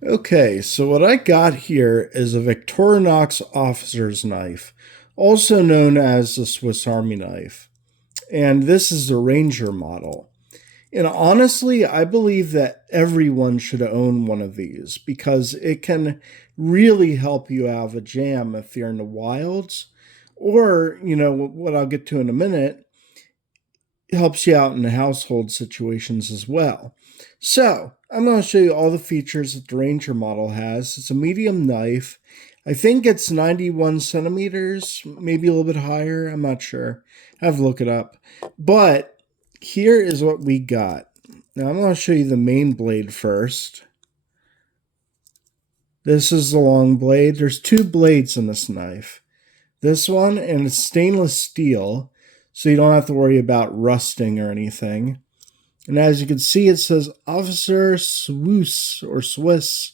Okay, so what I got here is a Victorinox officer's knife, also known as the Swiss Army knife. And this is the Ranger model. And honestly, I believe that everyone should own one of these because it can really help you out of a jam if you're in the wilds. Or, what I'll get to in a minute, helps you out in the household situations as well. So, I'm going to show you all the features that the Ranger model has. It's a medium knife. I think it's 91 centimeters, maybe a little bit higher. I'm not sure. I have to look it up. But here is what we got. Now, I'm going to show you the main blade first. This is the long blade. There's two blades in this knife. This one, and it's stainless steel, so you don't have to worry about rusting or anything. And as you can see, it says Officer Swiss or Swiss,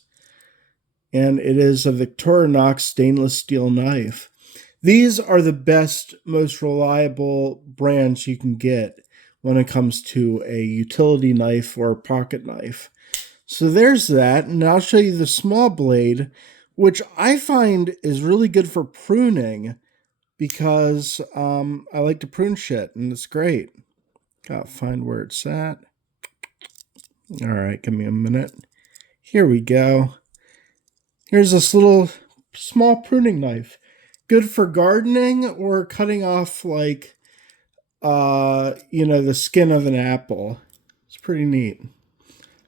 and it is a Victorinox stainless steel knife. These are the best, most reliable brands you can get when it comes to a utility knife or a pocket knife. So there's that, and I'll show you the small blade, which I find is really good for pruning because I like to prune shit, and it's great. Gotta find where it's at. All right, give me a minute. Here we go. Here's this little small pruning knife. Good for gardening or cutting off the skin of an apple. It's pretty neat.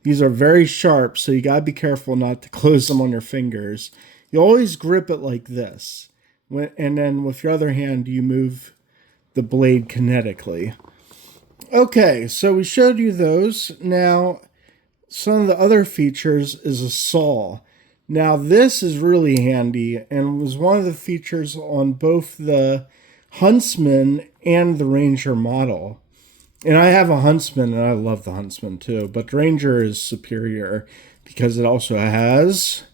These are very sharp, so you gotta be careful not to close them on your fingers. You always grip it like this. And then with your other hand, you move the blade kinetically. Okay, so we showed you those. Now, some of the other features is a saw. Now, this is really handy and was one of the features on both the Huntsman and the Ranger model. And I have a Huntsman and I love the Huntsman too, but the Ranger is superior because it also has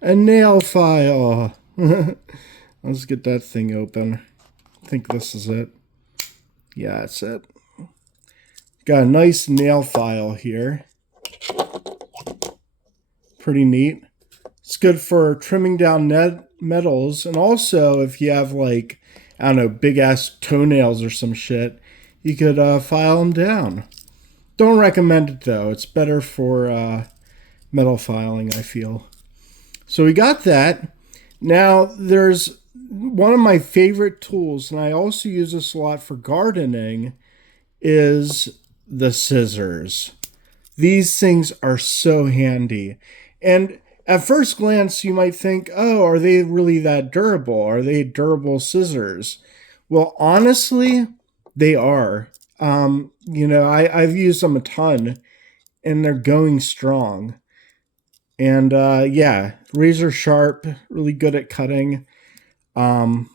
a nail file. Let's get that thing open. I think this is it. Yeah, that's it. Got a nice nail file here. Pretty neat. It's good for trimming down metals, and also if you have big ass toenails or some shit, you could file them down. Don't recommend it though. It's better for metal filing, I feel. So we got that. Now there's one of my favorite tools, and I also use this a lot for gardening, is the scissors. These things are so handy. And at first glance, you might think, oh, are they really that durable? Are they durable scissors? Well, honestly, they are. I've used them a ton, and they're going strong. And yeah, razor sharp, really good at cutting. Um,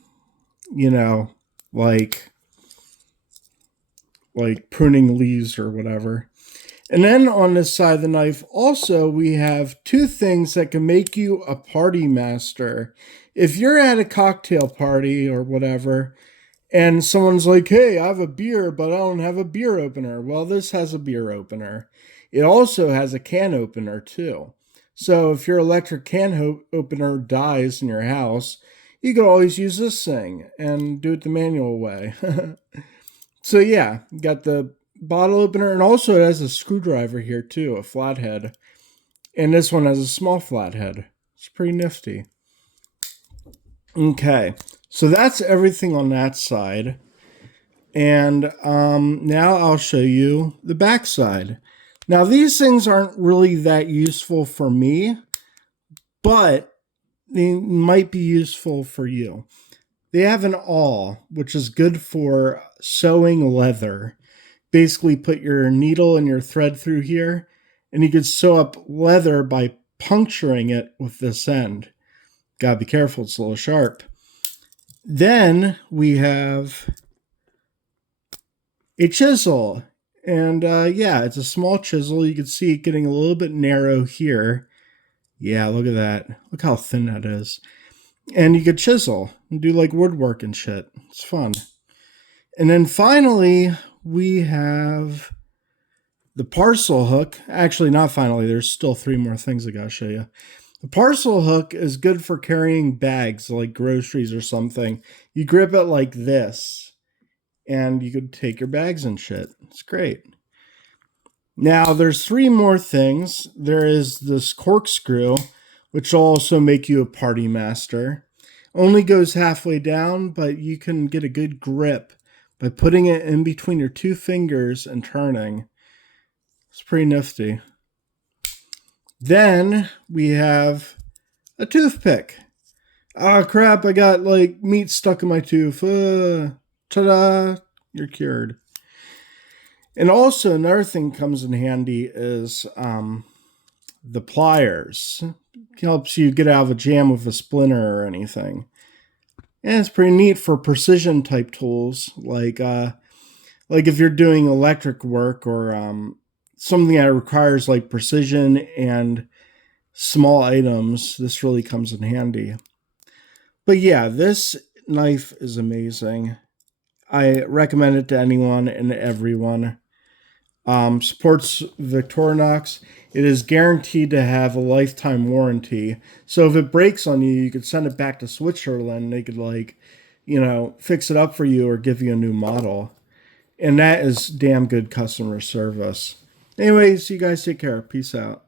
you know, like pruning leaves or whatever. And then on this side of the knife, also, we have two things that can make you a party master. If you're at a cocktail party or whatever, and someone's like, hey, I have a beer, but I don't have a beer opener. Well, this has a beer opener. It also has a can opener, too. So if your electric can opener dies in your house, you could always use this thing and do it the manual way. So yeah, got the bottle opener, and also it has a screwdriver here too, a flathead. And this one has a small flathead. It's pretty nifty. Okay, so that's everything on that side. And now I'll show you the back side. Now these things aren't really that useful for me, but they might be useful for you. They have an awl, which is good for sewing leather. Basically, put your needle and your thread through here, and you could sew up leather by puncturing it with this end. Gotta be careful, it's a little sharp. Then we have a chisel. And yeah, it's a small chisel. You can see it getting a little bit narrow here. Yeah, look at that. Look how thin that is. And you could chisel and do like woodwork and shit. It's fun. And then finally, we have The parcel hook, actually not finally, there's still 3 more things I gotta show you. The parcel hook is good for carrying bags like groceries or something. You grip it like this and you could take your bags and shit. It's great. Now there's 3 more things. There is this corkscrew, which will also make you a party master. Only goes halfway down, but you can get a good grip by putting it in between your 2 fingers and turning. It's pretty nifty. Then we have a toothpick. Oh crap, I got like meat stuck in my tooth. Ta-da, you're cured. And also another thing comes in handy is the pliers. It helps you get out of a jam with a splinter or anything. And it's pretty neat for precision type tools, like if you're doing electric work or something that requires like precision and small items. This really comes in handy. But yeah, this knife is amazing. I recommend it to anyone and everyone. Supports Victorinox. It is guaranteed to have a lifetime warranty. So if it breaks on you, you could send it back to Switzerland. They could fix it up for you or give you a new model. And that is damn good customer service. Anyways, you guys take care. Peace out.